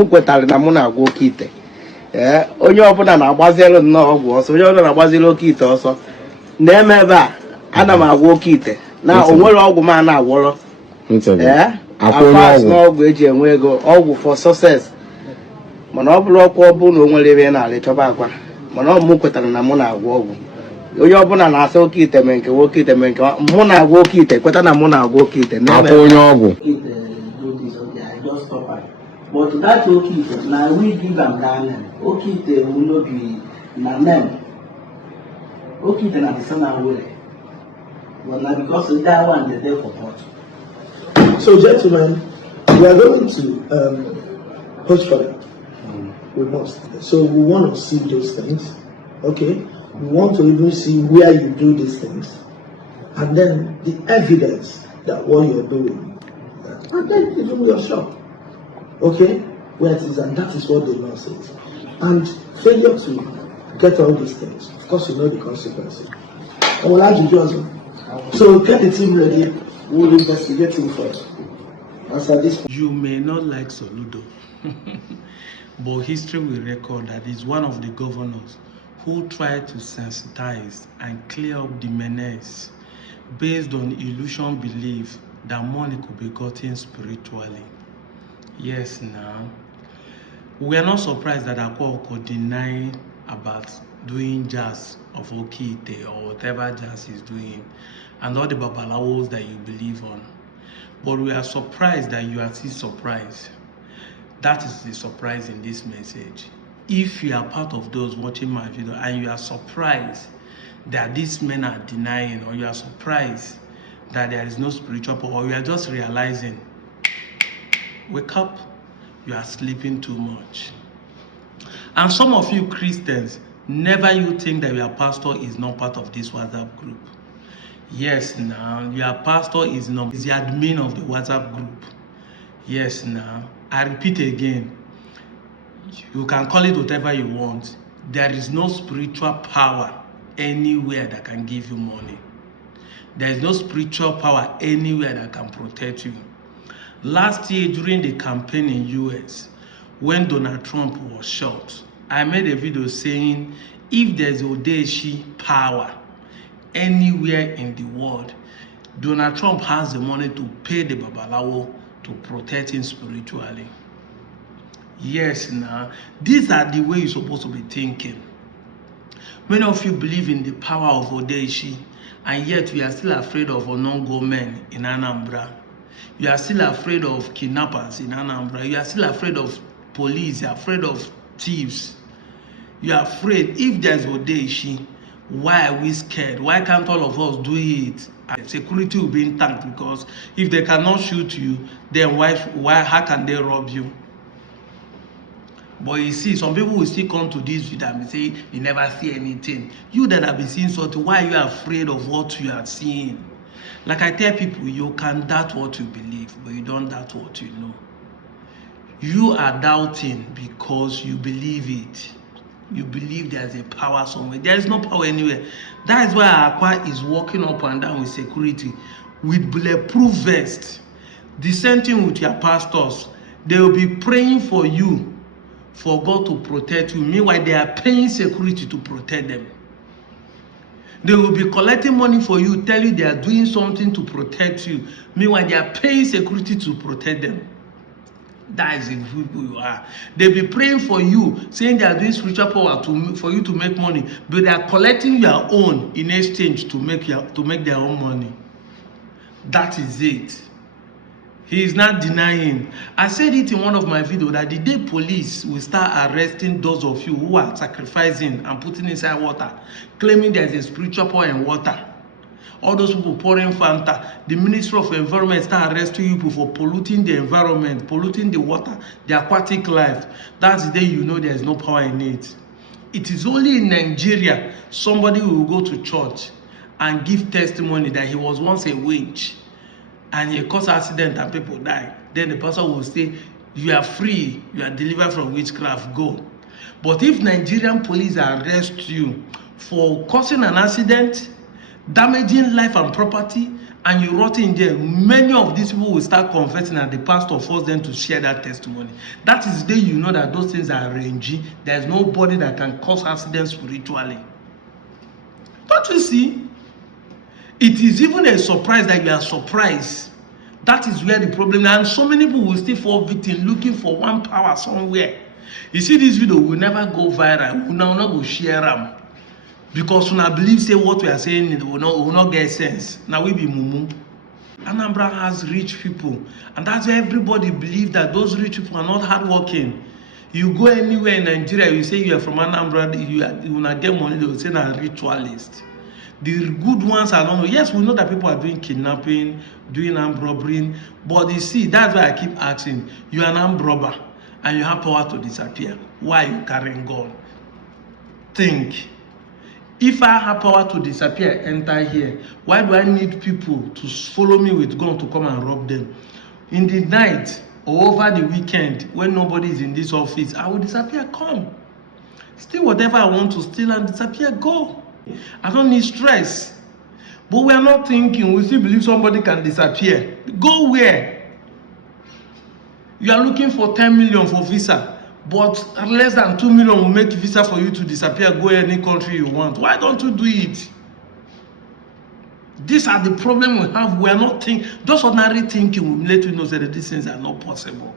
m kwetara na mụ na-agwa oke ite onye ọbụla na-agbaziri nnọọ ọgwụ ọsọ, onye ọbụla na-agbaziri oke ite ọsọ na-eme ebe a. Ana m agwa oke ite na o nwere ọgwụ m a na-agwọrọ afas na ọgwụ eji enwe ego, ọgwụ for success. Mana ọ bụrụ ọkwa ọ bụ na o nwere ebe na-arị chọba akwa, mana ọ m kwetara na mụ na-agwa ọgwụ. Onye ọbụla na-asa oke ite mee nke nwoke ite mee nke mụ na-agwa oke ite, kweta na mụ na-agwa oke ite na-eme onye ọgwụ. But that okay, now we give them name. Okay, will not be na name. Okay, then I'm son away. But now because that one they're there for what? So, gentlemen, we are going to push for it. We must. So we want to see those things. Okay, we want to even see where you do these things, and then the evidence that what you're doing, and then even your shop. Okay, where it is, and that is what the law says. And failure to get all these things, of course, you know the consequences. I will ask you, Joseph. So get the team ready. We'll investigate him first. Answer this. You may not like Soludo, but history will record that he's one of the governors who tried to sensitize and clear up the menace based on illusion belief that money could be gotten spiritually. Yes, now we are not surprised that Akwa could deny about doing jazz of Okite or whatever jazz is doing and all the babalawos that you believe on. But we are surprised that you are still surprised. That is the surprise in this message. If you are part of those watching my video and you are surprised that these men are denying, or you are surprised that there is no spiritual power, or you are just realizing, wake up, you are sleeping too much. And some of you Christians, never you think that your pastor is not part of this WhatsApp group. Yes, now, your pastor is not, is the admin of the WhatsApp group. Yes, now, I repeat again, you can call it whatever you want. There is no spiritual power anywhere that can give you money. There is no spiritual power anywhere that can protect you. Last year during the campaign in US, when Donald Trump was shot, I made a video saying if there's Odeshi power anywhere in the world, Donald Trump has the money to pay the Babalawo to protect him spiritually. Yes, now, these are the way you're supposed to be thinking. Many of you believe in the power of Odeshi, and yet we are still afraid of Onongo men in Anambra. You are still afraid of kidnappers in Anambra. You are still afraid of police. You are afraid of thieves. You are afraid. If there's Odeshi, why are we scared? Why can't all of us do it? Security will be intact, because if they cannot shoot you, then how can they rob you? But you see, some people will still come to this video and say, you never see anything. You that have been seeing something, why are you afraid of what you are seeing? Like I tell people, you can doubt what you believe, but you don't doubt what you know. You are doubting because you believe it. You believe there's a power somewhere. There is no power anywhere. That is why Akwa is walking up and down with security, with bulletproof vest. The same thing with your pastors. They will be praying for you, for God to protect you. Meanwhile, they are paying security to protect them. They will be collecting money for you, tell you they are doing something to protect you. Meanwhile, they are paying security to protect them. That is the people you are. They'll be praying for you, saying they are doing spiritual power for you to make money, but they are collecting your own in exchange to make their own money. That is it. He is not denying. I said it in one of my videos that the day police will start arresting those of you who are sacrificing and putting inside water, claiming there is a spiritual power in water. All those people pouring Fanta, the Ministry of Environment start arresting you people for polluting the environment, polluting the water, the aquatic life. That's the day you know there is no power in it. It is only in Nigeria somebody will go to church and give testimony that he was once a witch and he caused accident and people die. Then the pastor will say, you are free, you are delivered from witchcraft, go. But if Nigerian police arrest you for causing an accident, damaging life and property, and you rot in there, many of these people will start confessing and the pastor force them to share that testimony. That is the day you know that those things are arranged. There's nobody that can cause accidents spiritually. Don't you see? It is even a surprise that you are surprised. That is where the problem is. And so many people will still fall victim looking for one power somewhere. You see, this video will never go viral. We will not go share them. Because when I believe say what we are saying will not get sense. Now we be mumu. Anambra has rich people. And that's why everybody believes that those rich people are not hardworking. You go anywhere in Nigeria, you say you are from Anambra, you will not get money, they will say a ritualist. The good ones are not. Yes, we know that people are doing kidnapping, doing armed robbery, but you see, that's why I keep asking. You are an armed robber and you have power to disappear. Why are you carrying gun? Think. If I have power to disappear, enter here, why do I need people to follow me with gun to come and rob them? In the night or over the weekend, when nobody is in this office, I will disappear, come. Steal whatever I want to steal and disappear, go. I don't need stress. But we are not thinking, we still believe somebody can disappear. Go where? You are looking for 10 million for visa, but less than 2 million will make visa for you to disappear, go any country you want. Why don't you do it? These are the problems we have. We are not thinking. Just ordinary thinking will let you know that these things are not possible.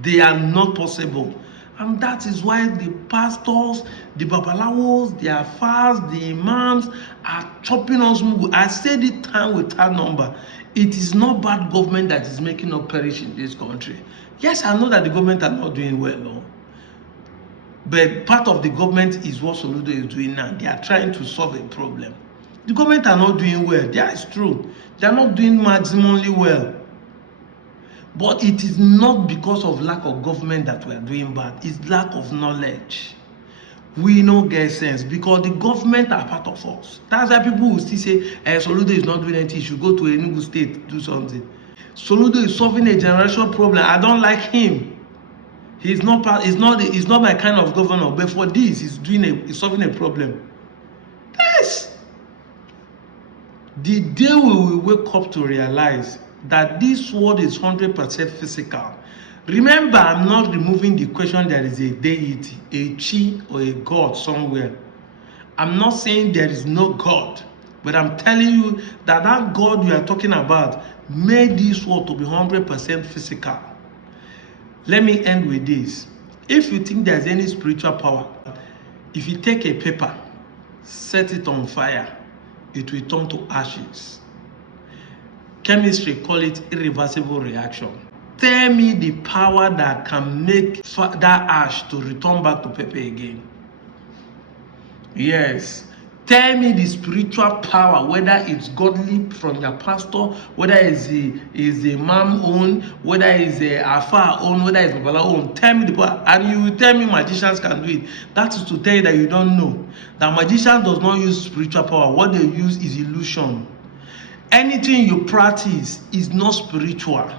They are not possible. And that is why the pastors, the babalawos, the afars, the imams are chopping us. I said it time with that number. It is not bad government that is making us perish in this country. Yes, I know that the government are not doing well, no? But part of the government is what Soludo is doing now. They are trying to solve a problem. The government are not doing well. That is true. They are not doing maximally well. But it is not because of lack of government that we are doing bad. It's lack of knowledge. We don't get sense because the government are part of us. That's why people will still say, Soludo is not doing anything. You should go to a new state, do something. Soludo is solving a generational problem. I don't like him. He's not my kind of governor. But for this, he's solving a problem. Yes. The day we will wake up to realize that this world is 100% physical. Remember, I'm not removing the question there is a deity, a chi or a god somewhere. I'm not saying there is no God, but I'm telling you that that God you are talking about made this world to be 100% physical. Let me end with this. If you think there's any spiritual power, if you take a paper, set it on fire, it will turn to ashes. Chemistry call it irreversible reaction. Tell me the power that can make that ash to return back to pepper again. Yes. Tell me the spiritual power, whether it's godly from your pastor, whether it's the imam own, whether it's the afar own, whether it's babala own. Tell me the power, and you will tell me magicians can do it. That is to tell you that you don't know. That magicians does not use spiritual power. What they use is illusion. Anything you practice is not spiritual.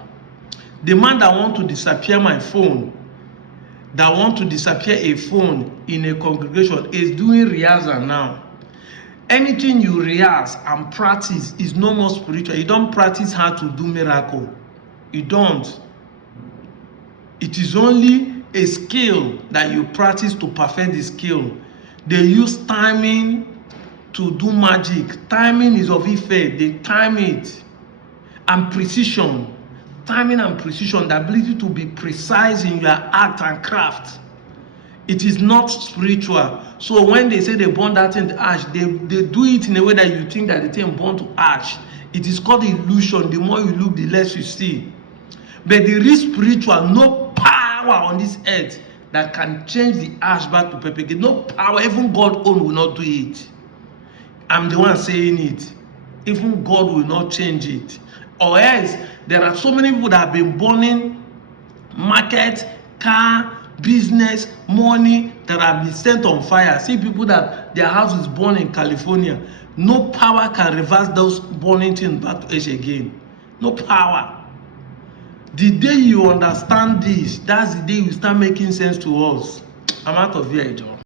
The man that want to disappear my phone, that want to disappear a phone in a congregation is doing rehearsal now. Anything you rehearse and practice is no more spiritual. You don't practice how to do miracle. You don't. It is only a skill that you practice to perfect the skill. They use timing to do magic. Timing is of effect. They time it. And precision. Timing and precision, the ability to be precise in your art and craft. It is not spiritual. So when they say they burn that thing to ash, they do it in a way that you think that the thing burn to ash. It is called illusion. The more you look, the less you see. But there is spiritual, no power on this earth that can change the ash back to pepper again. No power, even God own will not do it. I'm the one saying it. Even God will not change it. Or else, there are so many people that have been burning market, car, business, money that have been set on fire. See people that their house is burned in California. No power can reverse those burning things back to ash again. No power. The day you understand this, that's the day you start making sense to us. I'm out of here, John.